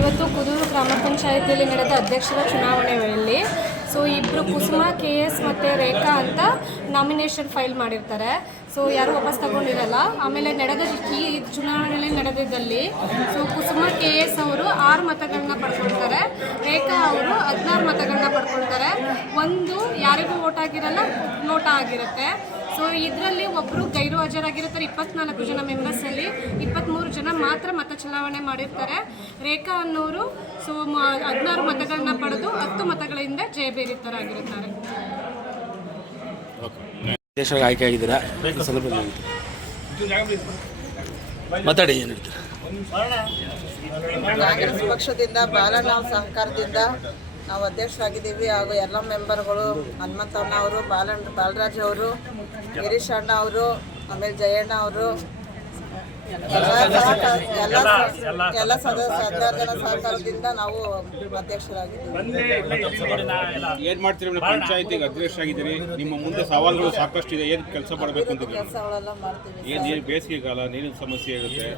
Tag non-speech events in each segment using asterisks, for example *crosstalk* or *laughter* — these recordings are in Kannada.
ಇವತ್ತು ಕುದೂರು ಗ್ರಾಮ ಪಂಚಾಯತಿಯಲ್ಲಿ ನಡೆದ ಅಧ್ಯಕ್ಷರ ಚುನಾವಣೆ ವೇಳೆ ಸೊ ಇಬ್ಬರು ಕುಸುಮ, ಕೆ ಎಸ್ ಮತ್ತು ರೇಖಾ ಅಂತ ನಾಮಿನೇಷನ್ ಫೈಲ್ ಮಾಡಿರ್ತಾರೆ. ಸೊ ಯಾರು ವಾಪಸ್ ತಗೊಂಡಿರಲ್ಲ. ಆಮೇಲೆ ನಡೆದ ಈ ಚುನಾವಣೆಯಲ್ಲಿ ನಡೆದಿದ್ದಲ್ಲಿ ಸೊ ಕುಸುಮ, ಕೆ ಎಸ್ ಅವರು ಆರು ಮತಗಳನ್ನ ಪಡ್ಕೊಳ್ತಾರೆ. ರೇಖಾ ಅವರು ಹದಿನಾರು ಮತಗಳನ್ನ ಪಡ್ಕೊಳ್ತಾರೆ. ಒಂದು ಯಾರಿಗೂ ಓಟ್ ಆಗಿರಲ್ಲ ನೋಟ ಆಗಿರುತ್ತೆ. ಸೊ ಇದರಲ್ಲಿ ಒಬ್ಬರು ಗೈರು ಹಾಜರಾಗಿರುತ್ತಾರೆ ಇಪ್ಪತ್ನಾಲ್ಕು ಜನ ಮೆಂಬರ್ಸಲ್ಲಿ ಇಪ್ಪತ್ತ್ಮೂರು ಜನ ಮಾತ್ರ ಮತ ಚಲಾವಣೆ ಮಾಡಿರ್ತಾರೆ. ರೇಖಾ ಅನ್ನೋರು ಸೊ ಹದಿನಾರು ಮತಗಳನ್ನ ಪಡೆದು ಹತ್ತು ಮತಗಳಿಂದ ಜಯಬೇರಿತರಾಗಿರುತ್ತಾರೆ ಆಯ್ಕೆ ಆಗಿದ್ದೀರಾ? ಸಂದರ್ಭದಲ್ಲಿ ಮಾತಾಡಿ ಏನು ಹೇಳ್ತೀರಾ? ಕಾಂಗ್ರೆಸ್ ಪಕ್ಷದಿಂದ ಬಾಲನಾವ್ ಸಹಕಾರದಿಂದ ನಾವು ಅಧ್ಯಕ್ಷರಾಗಿದ್ದೀವಿ ಹಾಗೂ ಎಲ್ಲ ಮೆಂಬರ್ಗಳು ಹನುಮಂತಣ್ಣ ಅವರು ಬಾಲಣ್ಣ ಬಾಲರಾಜ್ ಅವರು ಗಿರೀಶ್ ಅಣ್ಣ ಅವರು ಆಮೇಲೆ ಜಯಣ್ಣ ಅವರು ಎಲ್ಲ ಎಲ್ಲ ಎಲ್ಲ ಸದಸ್ಯ ಹದಿನಾರು ಜನ ಸಹಕಾರದಿಂದ ನಾವು ಅಧ್ಯಕ್ಷರಾಗಿದ್ದೀವಿ. ಏನ್ ಮಾಡ್ತೀರಿ ಪಂಚಾಯತಿಗೆ ಅಧ್ಯಕ್ಷ ಆಗಿದ್ದೀರಿ. ನಿಮ್ಮ ಮುಂದೆ ಸವಾಲುಗಳು ಸಾಕಷ್ಟು ಇದೆ ಏನ್ ಕೆಲಸ ಮಾಡಬೇಕು ಅಂತ ಕೆಲಸಗಳೆಲ್ಲ ಮಾಡ್ತೀವಿ ಏನ್ ಏನ್ ಬೇಸಿಗೆ ಕಾಲ ನೀರಿನ ಸಮಸ್ಯೆ ಇರುತ್ತೆ.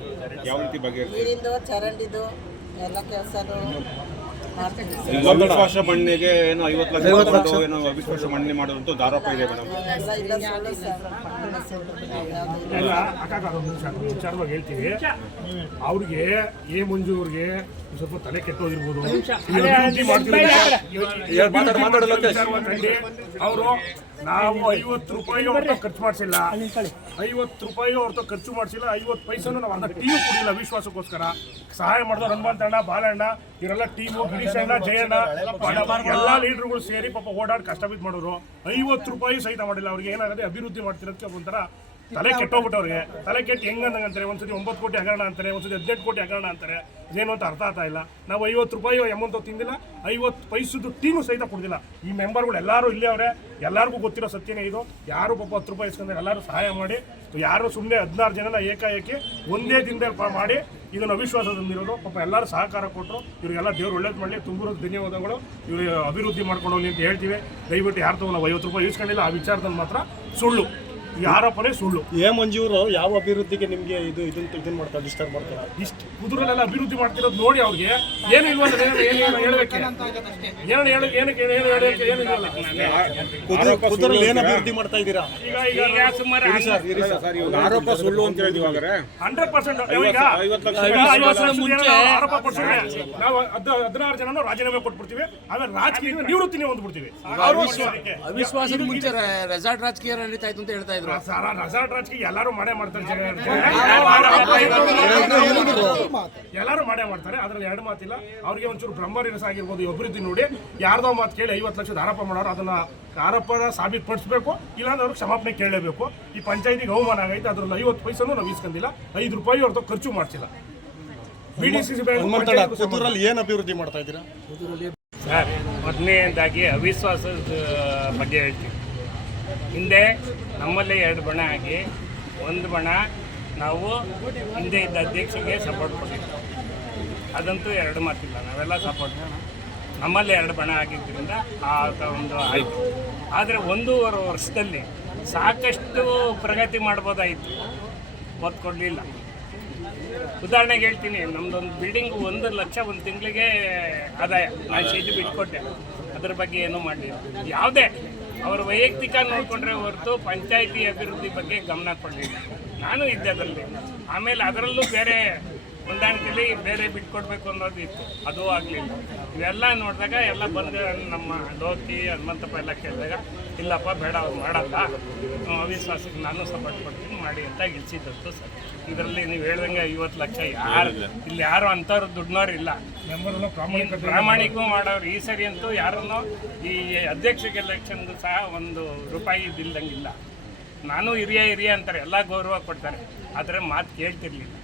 ಯಾವ ರೀತಿ ಬಗೆಹರಿಸಿ ನೀರಿಂದು ಚರಂಡಿದು ಎಲ್ಲ ಕೆಲಸ ಅವಿಶ್ವಾಸ ಮಂಡನೆಗೆ ಏನು ಐವತ್ತು ಲಕ್ಷ ಏನೋ ಅವಿಶ್ವಾಸ ಮಂಡನೆ ಮಾಡುವಂತ ಆರೋಪ ಇದೆ ಮೇಡಮ್. ಎಲ್ಲ ವಿಚಾರವಾಗಿ ಹೇಳ್ತೀವಿ ಅವ್ರಿಗೆ ಎ ಮಂಜು ಅವ್ರಿಗೆ ಸ್ವಲ್ಪ ತಲೆ ಕೆಟ್ಟೋಗಿರ್ಬೋದು. ಅವರು ನಾವು ಐವತ್ತು ರೂಪಾಯಿ ಹೊರತು ಖರ್ಚು ಮಾಡಿಸಿಲ್ಲ. ಐವತ್ತು ರೂಪಾಯಿ ಹೊರತು ಖರ್ಚು ಮಾಡಿಸಿಲ್ಲ, ಐವತ್ತು ಪೈಸನು ನಾವು ಅರ್ಧ ಟೀಮ್ ಕೊಡಿಲ್ಲ ವಿಶ್ವಾಸಕ್ಕೋಸ್ಕರ. ಸಹಾಯ ಮಾಡಿದವ್ರು ಹನುಮಂತಣ್ಣ ಬಾಲಣ್ಣ, ಇವರೆಲ್ಲ ಟೀಮು ಗಿರೀಶ್ ಅಣ್ಣ, ಜಯಣ್ಣ ಎಲ್ಲ ಲೀಡರ್ಗಳು ಸೇರಿ ಪಾಪ ಓಡಾಡಿ ಕಷ್ಟ ಬಿದ್ದು ಮಾಡೋರು. ಐವತ್ತು ರೂಪಾಯಿ ಸಹಿತ ಮಾಡಿಲ್ಲ, ಅವ್ರಿಗೆ ಏನಾಗುತ್ತೆ ಅಭಿವೃದ್ಧಿ ಮಾಡ್ತಿರೋದಕ್ಕೆ ಒಂಥರ ತಲೆ ಕೆಟ್ಟೋಗ್ಬಿಟ್ಟವ್ರಿಗೆ. ತಲೆ ಕೆಟ್ಟು ಹೆಂಗಂದಂತಾರೆ ಒಂದ್ಸತಿ ಒಂಬತ್ತು ಕೋಟಿ ಹಗರಣ ಅಂತಾರೆ, ಒಂದ್ಸತಿ ಹದಿನೆಂಟು ಕೋಟಿ ಹಗರಣ ಅಂತಾರೆ. ಏನು ಅಂತ ಅರ್ಥ ಆಗ್ತಾ ಇಲ್ಲ. ನಾವು ಐವತ್ತು ರೂಪಾಯಿ ಅಮೌಂಟ್ ತಿಂದಿಲ್ಲ, ಐವತ್ತು ಪೈಸದ್ದು ಟೀಮು ಸಹಿತ ಕೊಡ್ದಿಲ್ಲ. ಈ ಮೆಂಬರ್ಗಳು ಎಲ್ಲರೂ ಇಲ್ಲೇ ಅವರೇ. ಎಲ್ಲರಿಗೂ ಗೊತ್ತಿರೋ ಸತ್ಯನೇ ಇದು. ಯಾರು ಪಾಪ ಹತ್ತು ರೂಪಾಯಿ ಇಸ್ಕೊಂಡ್ರೆ ಎಲ್ಲರೂ ಸಹಾಯ ಮಾಡಿ, ಯಾರು ಸುಮ್ಮನೆ ಹದಿನಾರು ಜನನ ಏಕಾಏಕಿ ಒಂದೇ ದಿನದಲ್ಲಿ ಮಾಡಿ ಇದನ್ನು ಅವಿಶ್ವಾಸದಿಂದಿರೋದು. ಪಾಪ ಎಲ್ಲರೂ ಸಹಕಾರ ಕೊಟ್ಟರು ಇವರಿಗೆಲ್ಲ ದೇವ್ರು ಒಳ್ಳೇದು ಮಾಡಲಿ. ತುಂಬಿರೋ ಧನ್ಯವಾದಗಳು. ಇವರು ಅಭಿವೃದ್ಧಿ ಮಾಡ್ಕೊಂಡು ಹೋಗಲಿ ಅಂತ ಹೇಳ್ತೀವಿ. ದಯವಿಟ್ಟು ಯಾರು ತಗೊಂಡು ಐವತ್ತು ರೂಪಾಯಿ ಇಸ್ಕೊಂಡಿಲ್ಲ. ಆ ವಿಚಾರದಲ್ಲಿ ಮಾತ್ರ ಸುಳ್ಳು. ಈ ಆರೋಪನೇ ಸುಳ್ಳು. ಎ ಮಂಜೂರು ಯಾವ ಅಭಿವೃದ್ಧಿಗೆ ನಿಮಗೆ ಇದು ಇದನ್ನ ಇದನ್ನ ಮಾಡ್ತಾರೆ ಡಿಸ್ಟರ್ಬ್ ಮಾಡ್ತಾರೆ? ಇಷ್ಟು ಕುದುರೆಲ್ಲ ಅಭಿವೃದ್ಧಿ ಮಾಡ್ತಿರೋದು ನೋಡಿ ಅವ್ರಿಗೆ. ಏನು ಇಲ್ವಾ ಏನು ಹೇಳಬೇಕು? ಏನು ಹೇಳ ಏನಕ್ಕೆ ಏನು ಹೇಳಕ್ಕೆ ಏನು ಇಲ್ಲ ಕುದುರೆ ಏನು ಅಭಿವೃದ್ಧಿ ಮಾಡ್ತಾ ಇದ್ದೀರಾ? ಈಗ ಈಗ ಸುಮಾರು ಸರ್ ಇವಾಗ ಆರೋಪ ಸುಳ್ಳು ಅಂತ ಹೇಳಿದ್ವಿ ಇವಾಗ ಹಂಡ್ರೆಡ್ ಪರ್ಸೆಂಟ್ ಈಗ ಆರೋಪ ಪಡ್ಸಿದ್ರೆ ನಾವು ಹದ್- ಹದಿನಾರು ಜನನು ರಾಜೀನಾಮೆ ಕೊಟ್ಬಿಡ್ತೀವಿ. ಆಮೇಲೆ ರಾಜಕೀಯ ನಿವೃತ್ತಿನೇ ಹೊಂದ್ಬಿಡ್ತೀವಿ. ಅವಿಶ್ವಾಸದ ಮುಂಚೆ ರೆಸಾರ್ಟ್ ರಾಜಕೀಯ ನಡೀತಾ ಇತ್ತು ಅಂತ ಹೇಳ್ತಾ ಇದ್ರು. ಸರ ರೆಸಾರ್ಟ್ ರಾಜಕೀಯ ಎಲ್ಲರೂ ಮಾಡೇ ಮಾಡ್ತಾರೆ ಜನ- ಎಲ್ಲರೂ ಮಾಡೇ ಮಾಡ್ತಾರೆ. ಅದ್ರಲ್ಲಿ ಎರಡು ಮಾತಿಲ್ಲ. ಅವ್ರಿಗೆ ಒಂಚೂರು ಬ್ರಹ್ಮರಿಸ್ ಆಗಿರ್ಬೋದು ಈ ಅಭಿವೃದ್ಧಿ ನೋಡಿ. ಯಾರ್ದೋ ಮಾತು ಕೇಳಿ ಐವತ್ತು ಲಕ್ಷದ ಆರೋಪ ಮಾಡೋರು ಅದನ್ನ ಆರೋಪನ ಸಾಬೀತುಪಡಿಸಬೇಕು ಇಲ್ಲಾಂದ್ರೆ ಅವ್ರಿಗೆ ಕ್ಷಮಾಪಣೆ ಕೇಳಲೇಬೇಕು. ಈ ಪಂಚಾಯತಿಗೆ ಅವಮಾನ ಆಗೈತೆ ಅದ್ರಲ್ಲಿ ಐವತ್ತು ಪೈಸನು ನಾವು ಇಸ್ಕೊಂಡಿಲ್ಲ ಐದು ರೂಪಾಯಿ ಅವ್ರದ್ದು ಖರ್ಚು ಮಾಡ್ಸಿಲ್ಲ. B D C C Hanumanthanna ಏನು ಅಭಿವೃದ್ಧಿ ಮಾಡ್ತಾ ಇದ್ದೀರಾ? ಸರ್ ಮೊದಲನೇದಾಗಿ ಅವಿಶ್ವಾಸದ ಬಗ್ಗೆ ಹೇಳ್ತೀವಿ ಹಿಂದೆ ನಮ್ಮಲ್ಲೇ ಎರಡು ಬಣ ಆಗಿ, ಒಂದು ಬಣ ನಾವು ಹಿಂದೆ ಇದ್ದ ಅಧ್ಯಕ್ಷರಿಗೆ ಸಪೋರ್ಟ್ ಕೊಟ್ಟಿದ್ದೆವು ಅದಂತೂ ಎರಡು ಮಾತಿಲ್ಲ, ನಾವೆಲ್ಲ ಸಪೋರ್ಟ್ ನಮ್ಮಲ್ಲಿ ಎರಡು ಬಣ ಆಗಿದ್ದರಿಂದ ಆ ಒಂದು ಆಯಿತು. ಆದರೆ ಒಂದೂವರೆ ವರ್ಷದಲ್ಲಿ ಸಾಕಷ್ಟು ಪ್ರಗತಿ ಮಾಡ್ಬೋದಾಯಿತು. ಒತ್ತು ಕೊಡಲಿಲ್ಲ. ಉದಾಹರಣೆಗೆ ಹೇಳ್ತೀನಿ, ನಮ್ದೊಂದು ಬಿಲ್ಡಿಂಗ್ ಒಂದು ಲಕ್ಷ ಒಂದು ತಿಂಗಳಿಗೆ ಆದಾಯ. ನಾನು ಜಿ ಬಿಟ್ಕೊಟ್ಟೆ. ಅದ್ರ ಬಗ್ಗೆ ಏನೂ ಮಾಡಲಿಲ್ಲ. ಯಾವುದೇ ಅವ್ರ ವೈಯಕ್ತಿಕ ನೋಡಿಕೊಂಡ್ರೆ ಹೊರತು ಪಂಚಾಯಿತಿ ಅಭಿವೃದ್ಧಿ ಬಗ್ಗೆ ಗಮನ ಕೊಡಲಿಲ್ಲ. ನಾನು ಇದ್ದೆ ಅದರಲ್ಲಿ. ಆಮೇಲೆ ಅದರಲ್ಲೂ ಬೇರೆ ಹೊಂದಾಣಿಕೆಯಲ್ಲಿ ಬೇರೆ ಬಿಟ್ಕೊಡ್ಬೇಕು ಅನ್ನೋದು ಇತ್ತು. ಅದು ಆಗಲಿಲ್ಲ. ಇವೆಲ್ಲ ನೋಡಿದಾಗ ಎಲ್ಲ ಬಂದು ನಮ್ಮ ಲೋಕಿ, ಹನುಮಂತಪ್ಪ ಎಲ್ಲ ಕೇಳಿದಾಗ, ಇಲ್ಲಪ್ಪ, ಬೇಡ, ಅವ್ರು ಮಾಡಲ್ಲ. ಅವಿಶ್ವಾಸಕ್ಕೆ ನಾನು ಸಪೋರ್ಟ್ ಕೊಡ್ತೀನಿ, ಮಾಡಿ ಅಂತ ಗೆಲ್ಸಿದ್ದದ್ದು ಸರ್. ಇದರಲ್ಲಿ ನೀವು ಹೇಳ್ದಂಗೆ ಐವತ್ತು ಲಕ್ಷ ಯಾರು ಇಲ್ಲಿ ಯಾರು ಅಂಥವ್ರು ದುಡ್ನೋರು ಇಲ್ಲ. ಈ ಪ್ರಾಮಾಣಿಕವೂ ಮಾಡೋರು ಈ ಸರಿ ಅಂತೂ ಯಾರನ್ನೂ ಈ ಅಧ್ಯಕ್ಷಗೆ ಎಲೆಕ್ಷನ್ಗೂ ಸಹ ಒಂದು ರೂಪಾಯಿ ಬಿಲ್ದಂಗಿಲ್ಲ ನಾನು ಹಿರಿಯ ಹಿರಿಯ ಅಂತಾರೆ ಎಲ್ಲ ಗೌರವ ಕೊಡ್ತಾರೆ. ಆದರೆ ಮಾತು ಕೇಳ್ತಿರ್ಲಿಲ್ಲ.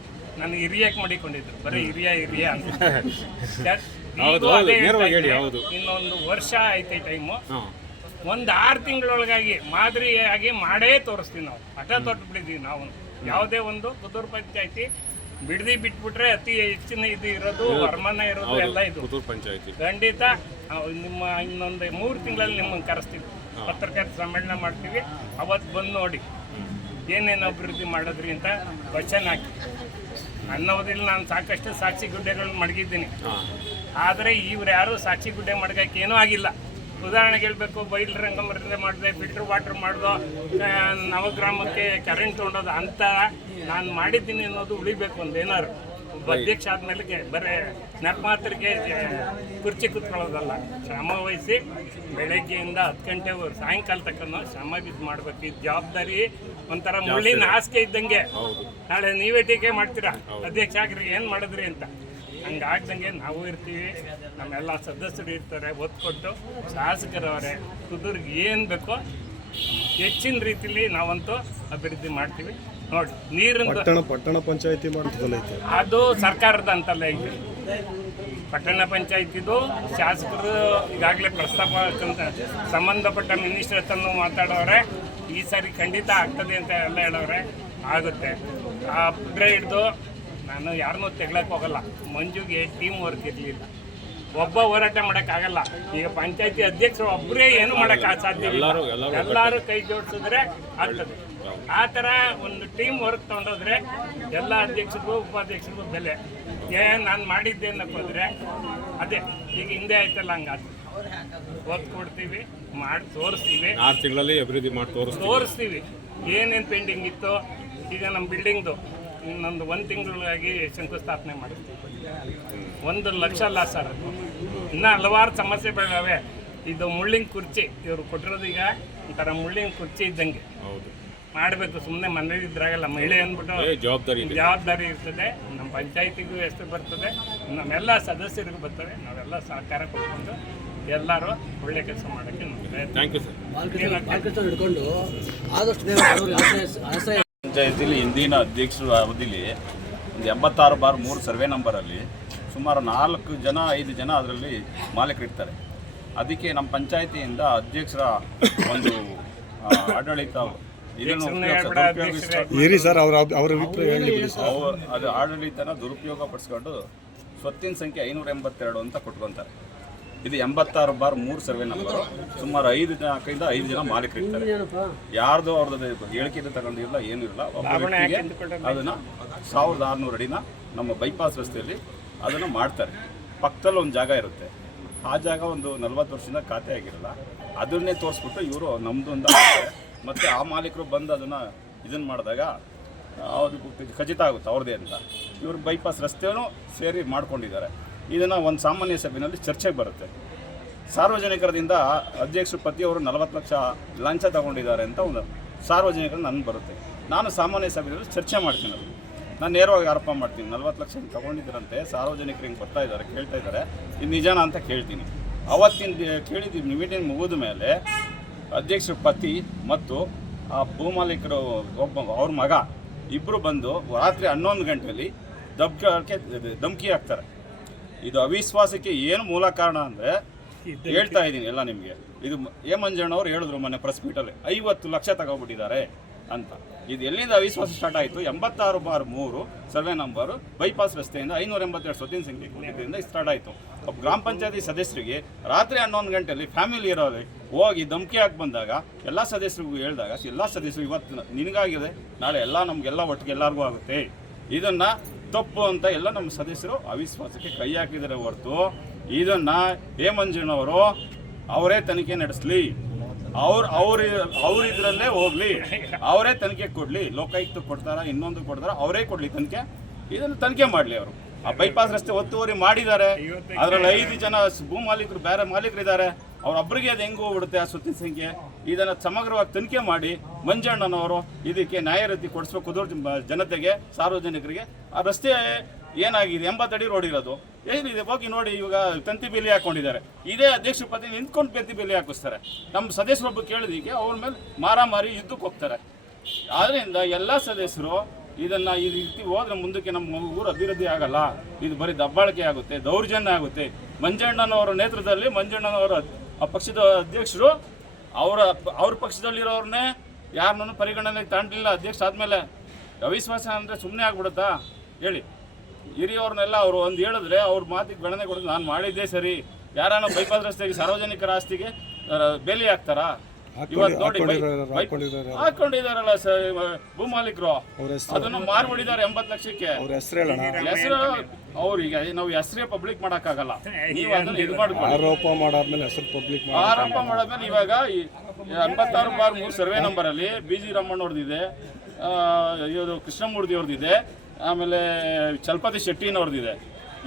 ನಾನು ಹಿರಿಯಕ್ಕೆ ಮಾಡಿಕೊಂಡಿದ್ರು. ಬರೀ ಹಿರಿಯ ಹಿರಿಯ ಅಂತ. *laughs* ಇನ್ನೊಂದು ವರ್ಷ ಐತೆ ಟೈಮು ಒಂದು ಆರು ತಿಂಗಳೊಳಗಾಗಿ ಮಾದರಿಯಾಗಿ ಮಾಡೇ ತೋರಿಸ್ತೀವಿ ನಾವು. ಹಠ ತೊಟ್ಟು ಬಿಟ್ಟಿದ್ದೀವಿ ನಾವು ಯಾವುದೇ ಒಂದು ಕುದೂರು ಪಂಚಾಯತಿ ಬಿಡದಿ ಬಿಟ್ಬಿಟ್ರೆ ಅತಿ ಹೆಚ್ಚಿನ ಇದು ಇರೋದು ವರಮಾನ ಇರೋದು ಎಲ್ಲ ಇದು. ಪುತ್ತೂರು ಪಂಚಾಯತಿ. ಖಂಡಿತ ನಿಮ್ಮ ಇನ್ನೊಂದು ಮೂರು ತಿಂಗಳಲ್ಲಿ ನಿಮ್ಮನ್ನು ಕರೆಸ್ತೀವಿ. ಪತ್ರಕರ್ತ ಸಮ್ಮೇಳನ ಮಾಡ್ತೀವಿ. ಅವತ್ತು ಬಂದು ನೋಡಿ. ಏನೇನು ಅಭಿವೃದ್ಧಿ ಮಾಡಿದ್ರಿ ಅಂತ ಕ್ವಶನ್ ಹಾಕಿ. ಅವಧಿಯಲ್ಲಿ ನಾನು ಸಾಕಷ್ಟು ಸಾಕ್ಷಿ ಗುಡ್ಡೆಗಳನ್ನ ಮಡಗಿದ್ದೀನಿ. ಆದರೆ ಇವ್ರು ಯಾರು ಸಾಕ್ಷಿ ಗುಡ್ಡೆ ಮಡಗಕ್ಕೆ ಏನೂ ಆಗಿಲ್ಲ. ಉದಾಹರಣೆಗೆ ಹೇಳಬೇಕು ಬೈಲ್ ರಂಗಮರಿಂದ ಮಾಡಿದೆ ಫಿಲ್ಟರ್ ವಾಟರ್ ಮಾಡ್ದೋ ನವಗ್ರಾಮಕ್ಕೆ ಕರೆಂಟ್ ತೊಗೊಂಡೋದು ಅಂತ ನಾನು ಮಾಡಿದ್ದೀನಿ ಅನ್ನೋದು ಉಳಿಬೇಕು ಒಂದು ಏನಾರು ಒಬ್ಬ ಅಧ್ಯಕ್ಷ ಆದಮೇಲೆ ಬರೀ ನೆಪ ಮಾತ್ರಕ್ಕೆ ಕುರ್ಚಿ ಕುತ್ಕೊಳ್ಳೋದಲ್ಲ. ಶ್ರಮ ವಹಿಸಿ ಬೆಳಗ್ಗೆಯಿಂದ ಹತ್ತು ಗಂಟೆ ಸಾಯಂಕಾಲ ತಕ್ಕ ಶ್ರಮ ಬಿದ್ದು ಮಾಡ್ಬೇಕು. ಇದು ಜವಾಬ್ದಾರಿ ಒಂಥರ ಮುಳ್ಳಿನ ಹಾಸಿಗೆ ಇದ್ದಂಗೆ. ನಾಳೆ ನೀವೇ ಟೀಕೆ ಮಾಡ್ತೀರಾ? ಅಧ್ಯಕ್ಷ ಆಗ್ರಿ ಏನು ಮಾಡಿದ್ರಿ ಅಂತ. ಹಂಗಾಗ್ದಂಗೆ ನಾವು ಇರ್ತೀವಿ. ನಮ್ಮೆಲ್ಲ ಸದಸ್ಯರು ಇರ್ತಾರೆ ಒತ್ತು ಕೊಟ್ಟು ಶಾಸಕರವರೇ ಕುದುರ್ಗೆ ಏನು ಬೇಕೋ ಹೆಚ್ಚಿನ ರೀತಿಯಲ್ಲಿ ನಾವಂತೂ ಅಭಿವೃದ್ಧಿ ಮಾಡ್ತೀವಿ. ನೋಡಿ ನೀರಿನ ಪಟ್ಟಣ ಪಟ್ಟಣ ಪಂಚಾಯತಿ ಅದು ಸರ್ಕಾರದ ಅಂತಲ್ಲ ಈಗ ಪಟ್ಟಣ ಪಂಚಾಯತಿದು ಶಾಸಕರು ಈಗಾಗಲೇ ಪ್ರಸ್ತಾಪ ಸಂಬಂಧಪಟ್ಟ ಮಿನಿಸ್ಟರ್ ಹತ್ರನೂ ಮಾತಾಡೋರೆ ಈ ಸಾರಿ ಖಂಡಿತ ಆಗ್ತದೆ ಅಂತ ಎಲ್ಲ ಹೇಳೋರೆ ಆಗುತ್ತೆ. ಆ ಪುತ್ರ ಹಿಡ್ದು ನಾನು ಯಾರನ್ನೂ ತೆಗ್ಲಕ್ಕೆ ಹೋಗಲ್ಲ. ಮಂಜುಗೆ ಟೀಮ್ ವರ್ಕ್ ಇರಲಿಲ್ಲ. ಒಬ್ಬ ಹೋರಾಟ ಮಾಡೋಕ್ಕಾಗಲ್ಲ ಈಗ ಪಂಚಾಯತಿ ಅಧ್ಯಕ್ಷರು ಒಬ್ಬರೇ ಏನು ಮಾಡೋಕ್ಕೆ ಸಾಧ್ಯ ಇಲ್ಲ. ಎಲ್ಲರೂ ಕೈ ಜೋಡಿಸಿದ್ರೆ ಆಗ್ತದೆ. ಆ ಥರ ಒಂದು ಟೀಮ್ ವರ್ಕ್ ತೊಗೊಂಡೋದ್ರೆ ಎಲ್ಲ ಅಧ್ಯಕ್ಷರಿಗೂ ಉಪಾಧ್ಯಕ್ಷರಿಗೂ ಬೆಲೆ. ಏ ನಾನು ಮಾಡಿದ್ದೆ ಅಂದರೆ ಅದೇ ಈಗ ಹಿಂದೆ ಆಯ್ತಲ್ಲ ಹಂಗಾದ್ರೆ. ಒತ್ತು ಕೊಡ್ತೀವಿ ಮಾಡಿ ತೋರಿಸ್ತೀವಿ. ಆರು ತಿಂಗಳಲ್ಲಿ ಅಭಿವೃದ್ಧಿ ಮಾಡಿ ತೋರಿಸ್ತೀವಿ. ತೋರಿಸ್ತೀವಿ. ಏನೇನು ಪೆಂಡಿಂಗ್ ಇತ್ತು ಈಗ ನಮ್ಮ ಬಿಲ್ಡಿಂಗ್ದು ಇನ್ನೊಂದು ಒಂದು ತಿಂಗಳಾಗಿ ಶಂಕುಸ್ಥಾಪನೆ ಮಾಡಿಸ್ತೀವಿ ಒಂದು ಲಕ್ಷ ಅಲ್ಲ ಸರ್ ಅದು ಇನ್ನೂ ಹಲವಾರು ಸಮಸ್ಯೆಗಳಿವೆ ಇದು ಮುಳ್ಳಿನ ಕುರ್ಚಿ ಇವರು ಕೊಟ್ಟಿರೋದು ಈಗ ಒಂಥರ ಮುಳ್ಳಿನ ಕುರ್ಚಿ ಇದ್ದಂಗೆ. ಹೌದು. ಮಾಡಬೇಕು ಸುಮ್ಮನೆ ಮನೇಲಿ ಇದ್ರಾಗಲ್ಲ ಮಹಿಳೆ ಅಂದ್ಬಿಟ್ಟು ಜವಾಬ್ದಾರಿ ಜವಾಬ್ದಾರಿ ಇರ್ತದೆ. ನಮ್ಮ ಪಂಚಾಯತಿಗೂ ಎಷ್ಟು ಬರ್ತದೆ ನಮ್ಮೆಲ್ಲ ಸದಸ್ಯರಿಗೂ ಬರ್ತವೆ. ನಾವೆಲ್ಲ ಸಹಕಾರ ಕೊಟ್ಕೊಂಡು ಎಲ್ಲರೂ ಒಳ್ಳೆ ಕೆಲಸ ಮಾಡೋಕ್ಕೆ ನಮಗೆ ಥ್ಯಾಂಕ್ ಯು ಸರ್ ಹಿಡ್ಕೊಂಡು ಆದಷ್ಟು ಆಶ್ರಯ ಪಂಚಾಯತಿಲಿ ಹಿಂದಿನ ಅಧ್ಯಕ್ಷರ ಅವಧಿಲಿ ಒಂದು ಎಂಬತ್ತಾರು ಬಾರ್ ಮೂರು ಸರ್ವೆ ನಂಬರಲ್ಲಿ ಸುಮಾರು ನಾಲ್ಕು ಜನ ಐದು ಜನ ಅದರಲ್ಲಿ ಮಾಲೀಕರಿರ್ತಾರೆ ಅದಕ್ಕೆ ನಮ್ಮ ಪಂಚಾಯತಿಯಿಂದ ಅಧ್ಯಕ್ಷರ ಒಂದು ಆಡಳಿತ ಇದನ್ನು ಅದು ಆಡಳಿತನ ದುರುಪಯೋಗ ಪಡಿಸ್ಕೊಂಡು ಸ್ವತ್ತಿನ ಸಂಖ್ಯೆ ಐನೂರ ಎಂಬತ್ತೆರಡು ಅಂತ ಕೊಟ್ಕೊಂತಾರೆ. ಇದು ಎಂಬತ್ತಾರು ಬಾರ್ ಮೂರು ಸರ್ವೆ ನಂಬರ್. ಸುಮಾರು ಐದು ಜನಕ್ಕಿಂತ ಐದು ಜನ ಮಾಲೀಕರಿರ್ತಾರೆ ಯಾರ್ದು ಅವ್ರದ್ದು ಹೇಳಿಕೆ ತಗೊಂಡಿರಲ್ಲ ಏನೂ ಇಲ್ಲ. ಅದನ್ನ ಸಾವಿರದ ಆರುನೂರು ಅಡಿನ ನಮ್ಮ ಬೈಪಾಸ್ ರಸ್ತೆಯಲ್ಲಿ ಅದನ್ನು ಮಾಡ್ತಾರೆ. ಪಕ್ಕದಲ್ಲಿ ಒಂದು ಜಾಗ ಇರುತ್ತೆ. ಆ ಜಾಗ ಒಂದು ನಲ್ವತ್ತು ವರ್ಷದಿಂದ ಖಾತೆ ಆಗಿರಲ್ಲ ಅದನ್ನೇ ತೋರಿಸ್ಬಿಟ್ಟು ಇವರು ನಮ್ಮದು ಅಂತ ಮತ್ತು ಮತ್ತೆ ಆ ಮಾಲೀಕರು ಬಂದು ಅದನ್ನು ಇದನ್ನು ಮಾಡಿದಾಗ ಅದು ಖಚಿತ ಆಗುತ್ತೆ ಅವ್ರದ್ದೇ ಅಂತ. ಇವರು ಬೈಪಾಸ್ ರಸ್ತೆಯೂ ಸೇರಿ ಮಾಡ್ಕೊಂಡಿದ್ದಾರೆ. ಇದನ್ನು ಒಂದು ಸಾಮಾನ್ಯ ಸಭೆಯಲ್ಲಿ ಚರ್ಚೆಗೆ ಬರುತ್ತೆ. ಸಾರ್ವಜನಿಕರದಿಂದ ಅಧ್ಯಕ್ಷ ಪತಿಯವರು ನಲವತ್ತು ಲಕ್ಷ ಲಂಚ ತಗೊಂಡಿದ್ದಾರೆ ಅಂತ ಒಂದು ಸಾರ್ವಜನಿಕರು ನನಗೆ ಬರುತ್ತೆ. ನಾನು ಸಾಮಾನ್ಯ ಸಭೆಯಲ್ಲಿ ಚರ್ಚೆ ಮಾಡ್ತೀನಿ ಅದು. ನಾನು ನೇರವಾಗಿ ಆರೋಪ ಮಾಡ್ತೀನಿ, ನಲ್ವತ್ತು ಲಕ್ಷ ಹಿಂಗೆ ತಗೊಂಡಿದ್ದರಂತೆ ಸಾರ್ವಜನಿಕರು ಹಿಂಗೆ ಬರ್ತಾ ಇದ್ದಾರೆ, ಕೇಳ್ತಾ ಇದ್ದಾರೆ, ಇದು ನಿಜಾನ ಅಂತ ಕೇಳ್ತೀನಿ. ಅವತ್ತಿನ ಕೇಳಿದ ಮೀಟಿಂಗ್ ಮುಗಿದ ಮೇಲೆ ಅಧ್ಯಕ್ಷರ ಪತಿ ಮತ್ತು ಆ ಭೂಮಾಲೀಕರು, ಒಬ್ಬ, ಅವ್ರ ಮಗ ಇಬ್ಬರು ಬಂದು ರಾತ್ರಿ ಹನ್ನೊಂದು ಗಂಟೆಯಲ್ಲಿ ದಬ್ಕೆ ಧಮಕಿ ಹಾಕ್ತಾರೆ. ಇದು ಅವಿಶ್ವಾಸಕ್ಕೆ ಏನು ಮೂಲ ಕಾರಣ ಅಂದರೆ ಹೇಳ್ತಾ ಇದ್ದೀನಿ ಎಲ್ಲ ನಿಮಗೆ. ಇದು ಎ ಮಂಜಣ್ಣವ್ರು ಹೇಳಿದ್ರು ಮೊನ್ನೆ ಪ್ರೆಸ್ ಮೀಟಲ್ಲಿ ಐವತ್ತು ಲಕ್ಷ ತಗೊಬಿಟ್ಟಿದ್ದಾರೆ ಅಂತ. ಇದು ಎಲ್ಲಿಂದ ಅವಿಶ್ವಾಸ ಸ್ಟಾರ್ಟ್ ಆಯಿತು? ಎಂಬತ್ತಾರು ಬಾರ್ ಮೂರು ಸರ್ವೆ ನಂಬರು ಬೈಪಾಸ್ ರಸ್ತೆಯಿಂದ ಐನೂರ ಎಂಬತ್ತೆರಡು ಸ್ವತ್ತಿನ ಸಂಖ್ಯೆ ಕೊಟ್ಟಿದ್ದರಿಂದ ಸ್ಟಾರ್ಟ್ ಆಯಿತು. ಒಬ್ಬ ಗ್ರಾಮ ಪಂಚಾಯತಿ ಸದಸ್ಯರಿಗೆ ರಾತ್ರಿ ಹನ್ನೊಂದು ಗಂಟೆಯಲ್ಲಿ ಫ್ಯಾಮಿಲಿ ಇರೋರು ಹೋಗಿ ಧಮಕಿ ಹಾಕಿ ಬಂದಾಗ ಎಲ್ಲ ಸದಸ್ಯರಿಗೂ ಹೇಳಿದಾಗ ಎಲ್ಲ ಸದಸ್ಯರು ಇವತ್ತು ನಿನಗಾಗಿದೆ ನಾಳೆ ಎಲ್ಲ ನಮಗೆಲ್ಲ ಒಟ್ಟಿಗೆ ಎಲ್ಲರಿಗೂ ಆಗುತ್ತೆ. ಇದನ್ನ ತಪ್ಪು ಅಂತ ಎಲ್ಲ ನಮ್ಮ ಸದಸ್ಯರು ಅವಿಶ್ವಾಸಕ್ಕೆ ಕೈ ಹಾಕಿದರೆ ಹೊರತು. ಇದನ್ನ ಎ ಮಂಜುನವರು ಅವರೇ ತನಿಖೆ ನಡೆಸಲಿ. ಅವ್ರು ಅವ್ರ ಅವ್ರ ಇದ್ರಲ್ಲೇ ಹೋಗ್ಲಿ. ಅವರೇ ತನಿಖೆ ಕೊಡ್ಲಿ. ಲೋಕಾಯುಕ್ತ ಕೊಡ್ತಾರ, ಇನ್ನೊಂದು ಕೊಡ್ತಾರ, ಅವರೇ ಕೊಡ್ಲಿ ತನಿಖೆ. ಇದನ್ನು ತನಿಖೆ ಮಾಡಲಿ ಅವರು. ಆ ಬೈಪಾಸ್ ರಸ್ತೆ ಒತ್ತುವರಿ ಮಾಡಿದ್ದಾರೆ. ಅದರಲ್ಲಿ ಐದು ಜನ ಭೂ ಮಾಲೀಕರು ಬೇರೆ ಮಾಲೀಕರಿದ್ದಾರೆ. ಅವ್ರೊಬ್ಬರಿಗೆ ಅದು ಹೆಂಗೆ ಹೋಗ್ಬಿಡುತ್ತೆ ಆ ಸುತ್ತಿನ ಸಂಖ್ಯೆ? ಇದನ್ನು ಸಮಗ್ರವಾಗಿ ತನಿಖೆ ಮಾಡಿ ಮಂಜಣ್ಣನವರು ಇದಕ್ಕೆ ನ್ಯಾಯರೀತಿ ಕೊಡಿಸ್ಬೇಕು ಜನತೆಗೆ, ಸಾರ್ವಜನಿಕರಿಗೆ. ಆ ರಸ್ತೆ ಏನಾಗಿದೆ? ಎಂಬತ್ತಡಿ ರೋಡ್ ಇರೋದು. ಏನಿದೆ? ಹೋಗಿ ನೋಡಿ, ಇವಾಗ ತಂತಿ ಬೇಲಿ ಹಾಕೊಂಡಿದ್ದಾರೆ. ಇದೇ ಅಧ್ಯಕ್ಷ ಪತಿ ನಿಂತ್ಕೊಂಡು ತಂತಿ ಬೇಲಿ ಹಾಕಿಸ್ತಾರೆ. ನಮ್ಮ ಸದಸ್ಯರೊಬ್ಬ ಕೇಳಿದಕ್ಕೆ ಅವ್ರ ಮೇಲೆ ಮಾರಾಮಾರಿ ಯುದ್ಧಕ್ಕೆ ಹೋಗ್ತಾರೆ. ಆದ್ದರಿಂದ ಎಲ್ಲ ಸದಸ್ಯರು ಇದನ್ನ ಈ ರೀತಿ ಹೋದ್ರೆ ಮುಂದಕ್ಕೆ ನಮ್ಮ ಊರು ಅಭಿವೃದ್ಧಿ ಆಗಲ್ಲ. ಇದು ಬರೀ ದಬ್ಬಾಳಿಕೆ ಆಗುತ್ತೆ, ದೌರ್ಜನ್ಯ ಆಗುತ್ತೆ. ಮಂಜಣ್ಣನವರ ನೇತೃತ್ವದಲ್ಲಿ ಮಂಜಣ್ಣನವರ ಆ ಪಕ್ಷದ ಅಧ್ಯಕ್ಷರು ಅವರ ಅವ್ರ ಪಕ್ಷದಲ್ಲಿರೋರನ್ನೇ ಯಾರನ್ನೂ ಪರಿಗಣನೆಗೆ ತಗೊಂಡಿಲ್ಲ ಅಧ್ಯಕ್ಷ ಆದಮೇಲೆ ಅವಿಶ್ವಾಸ ಅಂದರೆ ಸುಮ್ಮನೆ ಆಗ್ಬಿಡುತ್ತಾ? ಹೇಳಿ. ಹಿರಿಯವ್ರನ್ನೆಲ್ಲ ಅವರು ಒಂದು ಹೇಳಿದ್ರೆ ಅವ್ರ ಮಾತಿಗೆ ಗಣನೆ ಕೊಡೋದು ನಾನು ಮಾಡಿದ್ದೇ ಸರಿ. ಯಾರಾನ ಬೈಪಾಸ್ ರಸ್ತೆಗೆ ಸಾರ್ವಜನಿಕರ ಆಸ್ತಿಗೆ ಬೆಲೆ ಹಾಕ್ತಾರಾ? ಇವತ್ತು ನೋಡಿ ಹಾಕೊಂಡಿದಾರಲ್ಲ ಸರ್ ಭೂಮಾಲೀಕರು. ಅದನ್ನು ಮಾರ್ಬಿಡಿದಾರೆ ಎಂಬತ್ ಲಕ್ಷಕ್ಕೆ. ಹೆಸರು ಅವ್ರಿಗೆ ನಾವು ಹೆಸರೇ ಪಬ್ಲಿಕ್ ಮಾಡಕ್ಕಾಗಲ್ಲ. ನೀವು ಅದನ್ನ ಇದು ಮಾಡ್ಕೊಳ್ಳಿ. ಆರೋಪ ಮಾಡಾದ್ಮೇಲೆ ಹೆಸರು ಪಬ್ಲಿಕ್ ಆರಂಭ ಮಾಡಾದ್ಮೇಲೆ ಇವಾಗ ಎಂಬತ್ತಾರು ಬಾರ್ ಮೂರು ಸರ್ವೆ ನಂಬರ್ ಅಲ್ಲಿ ಬಿ ಜಿ ರಮಣ್ಣವ್ರದ್ದಿದೆ ಇದು ಕೃಷ್ಣಮೂರ್ತಿ ಅವ್ರದ್ದಿದೆ ಆಮೇಲೆ ಚಲಪತಿ ಶೆಟ್ಟಿನವ್ರದ್ದಿದೆ.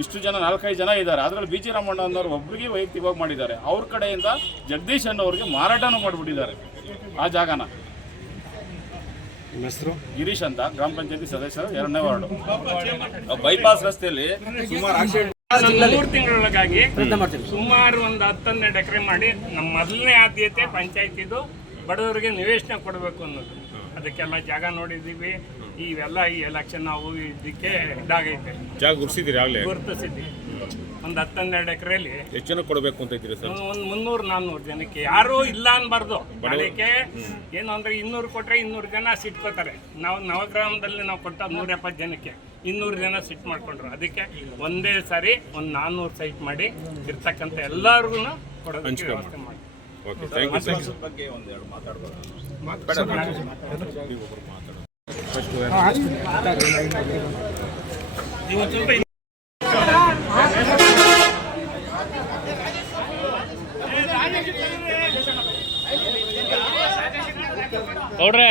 ಇಷ್ಟು ಜನ ನಾಲ್ಕೈದು ಜನ ಇದ್ದಾರೆ. ಅದರಲ್ಲಿ ಬಿ ಜಿ ರಾಮಣ್ಣ ಅನ್ನೋರು ಒಬ್ಬರಿಗೆ ವೈಯಕ್ತಿಕವಾಗಿ ಮಾಡಿದ್ದಾರೆ. ಅವ್ರ ಕಡೆಯಿಂದ ಜಗದೀಶ್ ಅನ್ನೋರಿಗೆ ಮಾರಾಟನೂ ಮಾಡಿಬಿಟ್ಟಿದ್ದಾರೆ ಆ ಜಾಗನ. ನಿಮ್ಮ ಹೆಸರು? ಗಿರೀಶ್ ಅಂತ ಗ್ರಾಮ ಪಂಚಾಯತಿ ಸದಸ್ಯರು ಎರಡನೇ ವಾರ್ಡು. ಬೈಪಾಸ್ ರಸ್ತೆಯಲ್ಲಿ ಸುಮಾರು ಮೂರು ತಿಂಗಳೊಳಗಾಗಿ ಸುಮಾರು ಒಂದು ಹತ್ತನ್ನೆರಡು ಡೆಕ್ರೆ ಮಾಡಿ ನಮ್ಮ ಮೊದಲನೇ ಆದ್ಯತೆ ಪಂಚಾಯತಿದು ಬಡವರಿಗೆ ನಿವೇಶನ ಕೊಡಬೇಕು ಅನ್ನೋದು. ಅದಕ್ಕೆಲ್ಲ ಜಾಗ ನೋಡಿದ್ದೀವಿ. ಇವೆಲ್ಲ ಈ ಎಲೆಕ್ಷನ್ ನಾವು ಇದಕ್ಕೆ ಇದಾಗೈತೆ. ಜಾಗ ಗುರ್ಸಿದ್ದೀರಿ ಆಗಲೇ? ಗುರುತಿಸಿದ್ವಿ ಒಂದು ಹತ್ತನ್ನೆರಡು ಎಕರೆಯಲ್ಲಿ ಎಷ್ಟು ಜನ ಕೊಡಬೇಕು ಅಂತ ಇದ್ದೀರಿ ಸರ್? ಒಂದು ಮುನ್ನೂರು ನಾನ್ನೂರು ಜನಕ್ಕೆ. ಯಾರೂ ಇಲ್ಲ ಅನ್ಬಾರ್ದು. ಅದಕ್ಕೆ ಏನು ಅಂದ್ರೆ ಇನ್ನೂರು ಕೊಟ್ಟರೆ ಇನ್ನೂರು ಜನ ಸಿಟ್ಕೋತಾರೆ ನಾವು ನವಗ್ರಾಮದಲ್ಲಿ ನಾವು ಕೊಟ್ಟ ನೂರ ಎಪ್ಪತ್ತು ಜನಕ್ಕೆ ಇನ್ನೂರು ಜನ ಸಿಟ್ ಮಾಡ್ಕೊಂಡ್ರು. ಅದಕ್ಕೆ ಒಂದೇ ಸಾರಿ ಒಂದು ನಾನ್ನೂರು ಸೈಟ್ ಮಾಡಿ ಇರ್ತಕ್ಕಂಥ ಎಲ್ಲರಿಗೂ ಕೊಡೋದಕ್ಕೆ ವ್ಯವಸ್ಥೆ ಮಾಡಿ. Okay thank you thank you ಬಗ್ಗೆ ಒಂದೆರಡು ಮಾತಾಡ್ಬೋದು? ನೋಡ್ರೆ